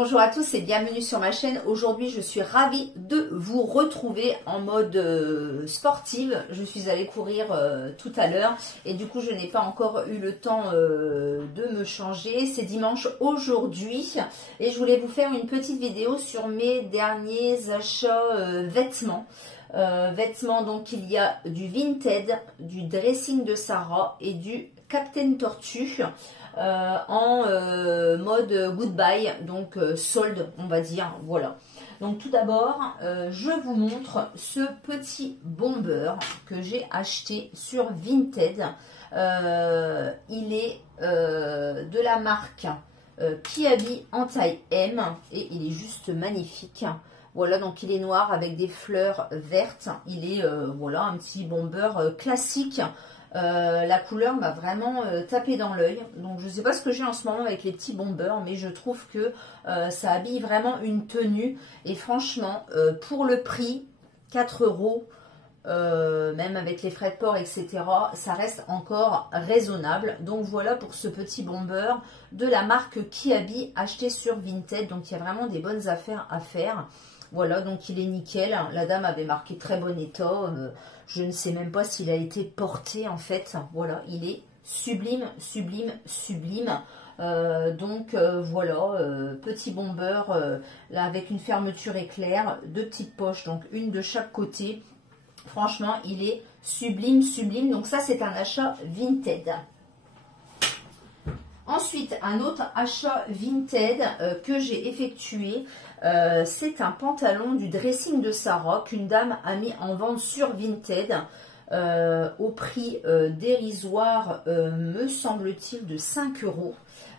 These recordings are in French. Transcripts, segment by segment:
Bonjour à tous et bienvenue sur ma chaîne. Aujourd'hui, je suis ravie de vous retrouver en mode sportive. Je suis allée courir tout à l'heure et du coup, je n'ai pas encore eu le temps de me changer. C'est dimanche aujourd'hui et je voulais vous faire une petite vidéo sur mes derniers achats vêtements. Donc il y a du Vinted, du dressing de Sarah et du Captain Tortue en mode goodbye, donc solde on va dire, voilà. Donc tout d'abord je vous montre ce petit bomber que j'ai acheté sur Vinted. Il est de la marque Kiabi en taille M et il est juste magnifique. Voilà, donc il est noir avec des fleurs vertes. Il est voilà, un petit bomber classique. La couleur m'a vraiment tapé dans l'œil. Donc je ne sais pas ce que j'ai en ce moment avec les petits bombers, mais je trouve que ça habille vraiment une tenue. Et franchement, pour le prix, 4 €, même avec les frais de port, etc., ça reste encore raisonnable. Donc voilà pour ce petit bomber de la marque Kiabi acheté sur Vinted. Donc il y a vraiment des bonnes affaires à faire. Voilà, donc il est nickel. La dame avait marqué très bon état. Je ne sais même pas s'il a été porté en fait. Voilà, il est sublime, sublime, sublime. Voilà, petit bomber là avec une fermeture éclair, deux petites poches, donc une de chaque côté. Franchement, il est sublime, sublime. Donc ça, c'est un achat Vinted. Ensuite, un autre achat Vinted que j'ai effectué, c'est un pantalon du dressing de Sarah qu'une dame a mis en vente sur Vinted au prix dérisoire, me semble-t-il, de 5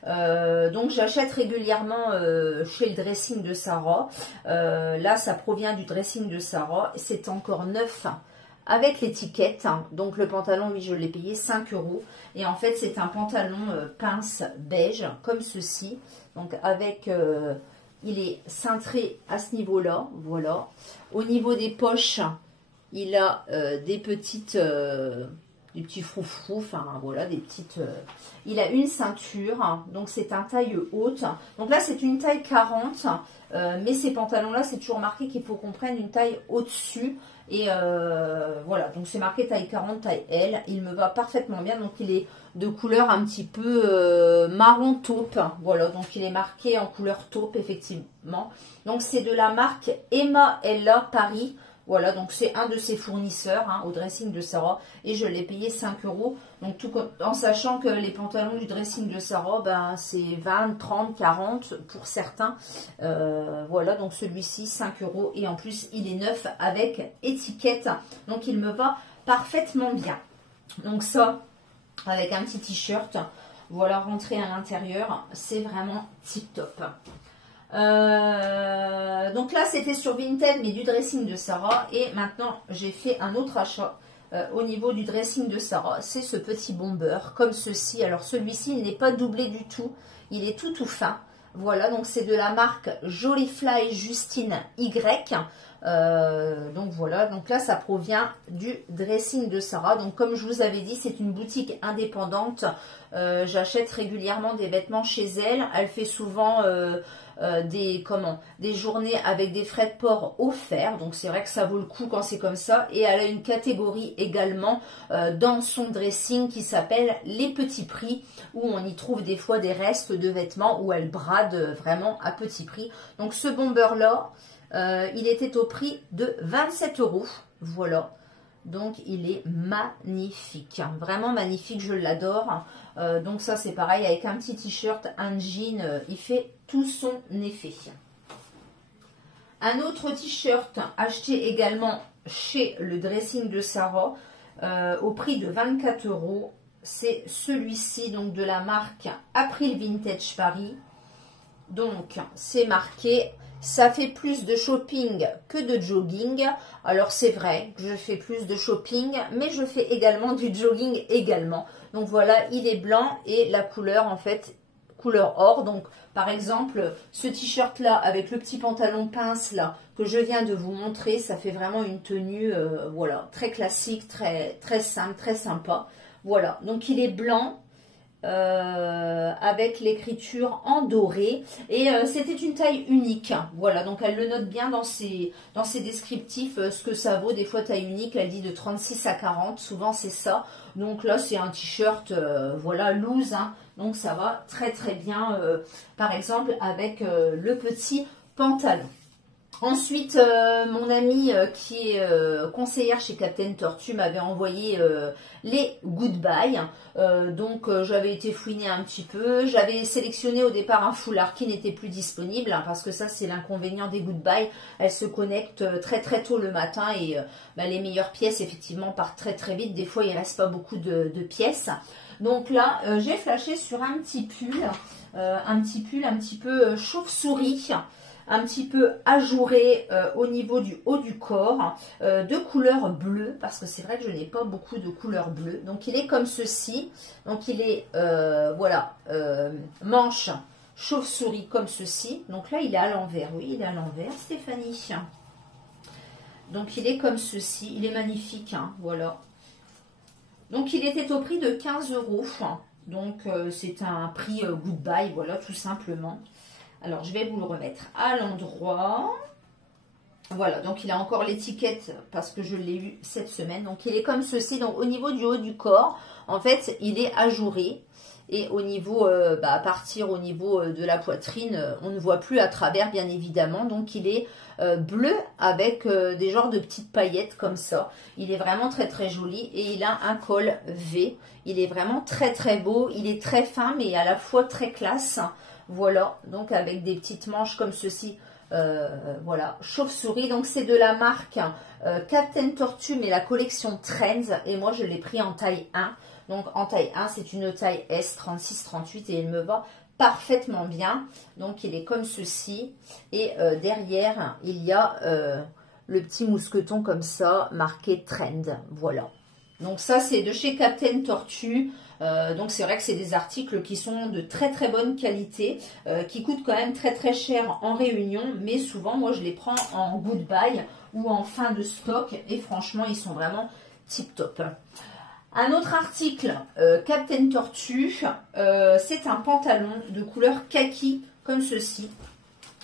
€. Donc j'achète régulièrement chez le dressing de Sarah. Là, ça provient du dressing de Sarah. C'est encore neuf avec l'étiquette. Donc le pantalon, oui, je l'ai payé 5 €. Et en fait, c'est un pantalon pince beige, comme ceci. Donc avec, il est cintré à ce niveau-là, voilà. Au niveau des poches, il a des petites, des petits froufrous, enfin voilà, des petites... il a une ceinture, donc c'est un taille haute. Donc là, c'est une taille 40, mais ces pantalons-là, c'est toujours marqué qu'il faut qu'on prenne une taille au-dessus. Et voilà, donc c'est marqué taille 40, taille L. Il me va parfaitement bien. Donc il est de couleur un petit peu marron taupe. Voilà, donc il est marqué en couleur taupe, effectivement. Donc c'est de la marque Emma Ella Paris. Voilà, donc c'est un de ses fournisseurs hein, au dressing de Sarah. Et je l'ai payé 5 €. Donc tout en sachant que les pantalons du dressing de Sarah, ben, c'est 20, 30, 40 pour certains. Voilà, donc celui-ci 5 €. Et en plus, il est neuf avec étiquette. Donc il me va parfaitement bien. Donc ça, avec un petit t-shirt, voilà, rentré à l'intérieur, c'est vraiment tip top. Donc là c'était sur Vinted mais du dressing de Sarah. Et maintenant j'ai fait un autre achat au niveau du dressing de Sarah. C'est ce petit bomber comme ceci. Alors celui-ci il n'est pas doublé du tout, il est tout fin. Voilà, donc c'est de la marque Jolifly Justine Y. Donc voilà, donc là ça provient du dressing de Sarah. Donc comme je vous avais dit, c'est une boutique indépendante. J'achète régulièrement des vêtements chez elle. Elle fait souvent des journées avec des frais de port offerts. Donc c'est vrai que ça vaut le coup quand c'est comme ça. Et elle a une catégorie également dans son dressing qui s'appelle les petits prix, où on y trouve des fois des restes de vêtements où elle brade vraiment à petit prix. Donc ce bomber là, il était au prix de 27 €. Voilà. Donc il est magnifique, vraiment magnifique, je l'adore. Donc ça c'est pareil, avec un petit t-shirt, un jean, il fait tout son effet. Un autre t-shirt acheté également chez le dressing de Sarah au prix de 24 €. C'est celui-ci, donc de la marque April Vintage Paris. Donc c'est marqué... Ça fait plus de shopping que de jogging. Alors c'est vrai que je fais plus de shopping, mais je fais également du jogging également. Donc voilà, il est blanc et la couleur en fait, couleur or. Donc par exemple, ce t-shirt là avec le petit pantalon pince là que je viens de vous montrer, ça fait vraiment une tenue voilà, très classique, très simple, très sympa. Voilà, donc il est blanc avec l'écriture en doré. Et c'était une taille unique. Voilà, donc elle le note bien dans ses descriptifs, ce que ça vaut. Des fois, taille unique, elle dit de 36 à 40. Souvent, c'est ça. Donc là, c'est un t-shirt, voilà, loose. Hein. Donc ça va très très bien, par exemple, avec le petit pantalon. Ensuite, mon amie qui est conseillère chez Captain Tortue m'avait envoyé les Goodbye. Donc, j'avais été fouiner un petit peu. J'avais sélectionné au départ un foulard qui n'était plus disponible, hein, parce que ça, c'est l'inconvénient des Goodbye. Elles se connectent très très tôt le matin et bah, les meilleures pièces, effectivement, partent très très vite. Des fois, il ne reste pas beaucoup de pièces. Donc là, j'ai flashé sur un petit pull un petit peu chauve-souris, un petit peu ajouré au niveau du haut du corps, de couleur bleue, parce que c'est vrai que je n'ai pas beaucoup de couleur bleue. Donc il est comme ceci, donc il est, voilà, manche chauve-souris comme ceci. Donc là il est à l'envers, oui il est à l'envers Stéphanie. Donc il est comme ceci, il est magnifique, hein, voilà. Donc il était au prix de 15 €. Donc c'est un prix Goodbye, voilà, tout simplement. Alors je vais vous le remettre à l'endroit. Voilà, donc il a encore l'étiquette parce que je l'ai eu cette semaine. Donc il est comme ceci. Donc au niveau du haut du corps, en fait, il est ajouré. Et au niveau, à partir au niveau de la poitrine, on ne voit plus à travers, bien évidemment. Donc il est bleu avec des genres de petites paillettes comme ça. Il est vraiment très très joli et il a un col V. Il est vraiment très très beau. Il est très fin mais à la fois très classe. Voilà, donc avec des petites manches comme ceci. Voilà, chauve-souris. Donc c'est de la marque Captain Tortue mais la collection Trends. Et moi je l'ai pris en taille 1. Donc en taille 1, c'est une taille S, 36-38 et il me va parfaitement bien. Donc il est comme ceci. Et derrière, il y a le petit mousqueton comme ça, marqué Trend. Voilà. Donc ça, c'est de chez Captain Tortue. Donc c'est vrai que c'est des articles qui sont de très très bonne qualité, qui coûtent quand même très très cher en réunion. Mais souvent, moi, je les prends en Goodbye ou en fin de stock. Et franchement, ils sont vraiment tip top. Un autre article, Captain Tortue, c'est un pantalon de couleur kaki, comme ceci.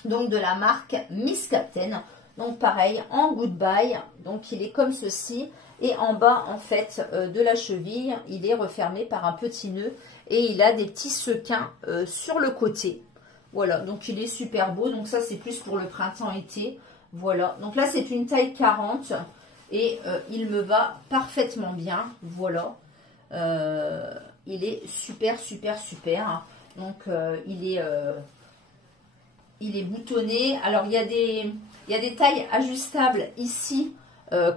Donc de la marque Miss Captain. Donc pareil, en Goodbye. Donc il est comme ceci. Et en bas, en fait, de la cheville, il est refermé par un petit nœud. Et il a des petits sequins sur le côté. Voilà, donc il est super beau. Donc ça, c'est plus pour le printemps-été. Voilà, donc là, c'est une taille 40. Et il me va parfaitement bien, voilà. Il est super, super, super. Donc, il est boutonné. Alors, il y a des tailles ajustables ici,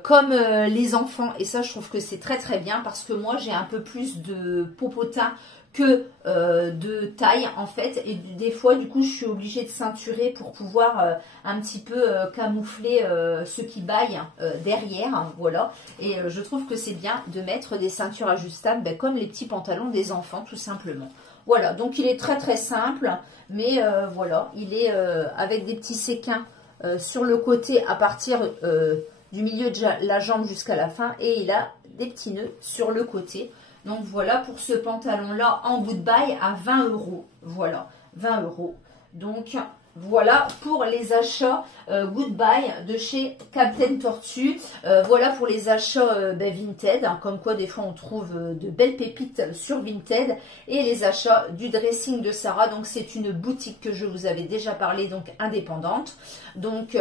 comme les enfants. Et ça, je trouve que c'est très, très bien parce que moi, j'ai un peu plus de popotin que de taille en fait, et des fois du coup je suis obligée de ceinturer pour pouvoir un petit peu camoufler ce qui baille derrière, hein, voilà. Et je trouve que c'est bien de mettre des ceintures ajustables, ben, comme les petits pantalons des enfants tout simplement. Voilà, donc il est très très simple, mais voilà, il est avec des petits séquins sur le côté à partir du milieu de la jambe jusqu'à la fin, et il a des petits nœuds sur le côté. Donc voilà pour ce pantalon-là en Goodbye à 20 €. Voilà, 20 €. Donc voilà pour les achats Goodbye de chez Captain Tortue. Voilà pour les achats Vinted. Hein, comme quoi des fois on trouve de belles pépites sur Vinted. Et les achats du dressing de Sarah. Donc c'est une boutique que je vous avais déjà parlé, donc indépendante. Donc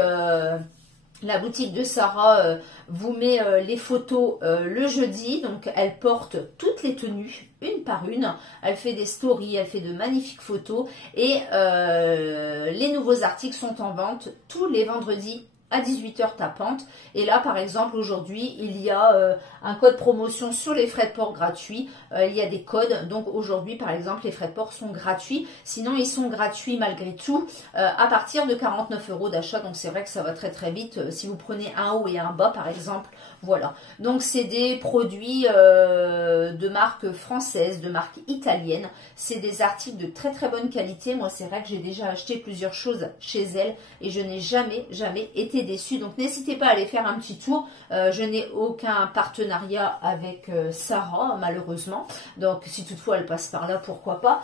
la boutique de Sarah vous met les photos le jeudi. Donc elle porte toutes les tenues, une par une. Elle fait des stories, elle fait de magnifiques photos. Et les nouveaux articles sont en vente tous les vendredis à 18 h tapante. Et là, par exemple, aujourd'hui, il y a un code promotion sur les frais de port gratuits. Il y a des codes. Donc aujourd'hui, par exemple, les frais de port sont gratuits. Sinon, ils sont gratuits malgré tout à partir de 49 € d'achat. Donc c'est vrai que ça va très très vite. Si vous prenez un haut et un bas, par exemple, voilà. Donc c'est des produits de marque française, de marque italienne. C'est des articles de très très bonne qualité. Moi, c'est vrai que j'ai déjà acheté plusieurs choses chez elle et je n'ai jamais été été déçue. Donc n'hésitez pas à aller faire un petit tour. Je n'ai aucun partenariat avec Sarah, malheureusement. Donc si toutefois elle passe par là, pourquoi pas.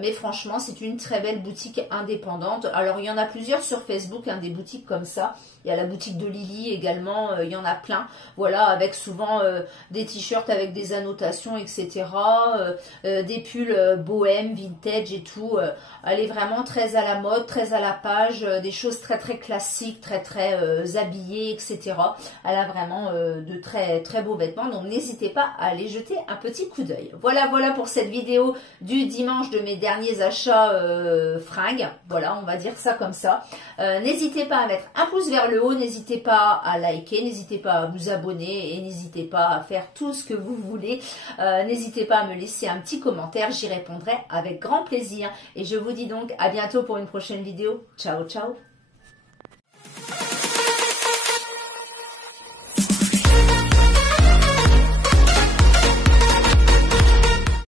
Mais franchement, c'est une très belle boutique indépendante. Alors il y en a plusieurs sur Facebook, hein, des boutiques comme ça. Il y a la boutique de Lily également, il y en a plein. Voilà, avec souvent des t-shirts avec des annotations, etc. Des pulls bohème, vintage et tout. Elle est vraiment très à la mode, très à la page. Des choses très très classiques, très très habillées, etc. Elle a vraiment de très très beaux vêtements. Donc n'hésitez pas à aller jeter un petit coup d'œil. Voilà, voilà pour cette vidéo du dimanche de mes derniers achats fringues. Voilà, on va dire ça comme ça. N'hésitez pas à mettre un pouce vers le haut, n'hésitez pas à liker, n'hésitez pas à vous abonner et n'hésitez pas à faire tout ce que vous voulez. N'hésitez pas à me laisser un petit commentaire, j'y répondrai avec grand plaisir. Et je vous dis donc à bientôt pour une prochaine vidéo. Ciao, ciao!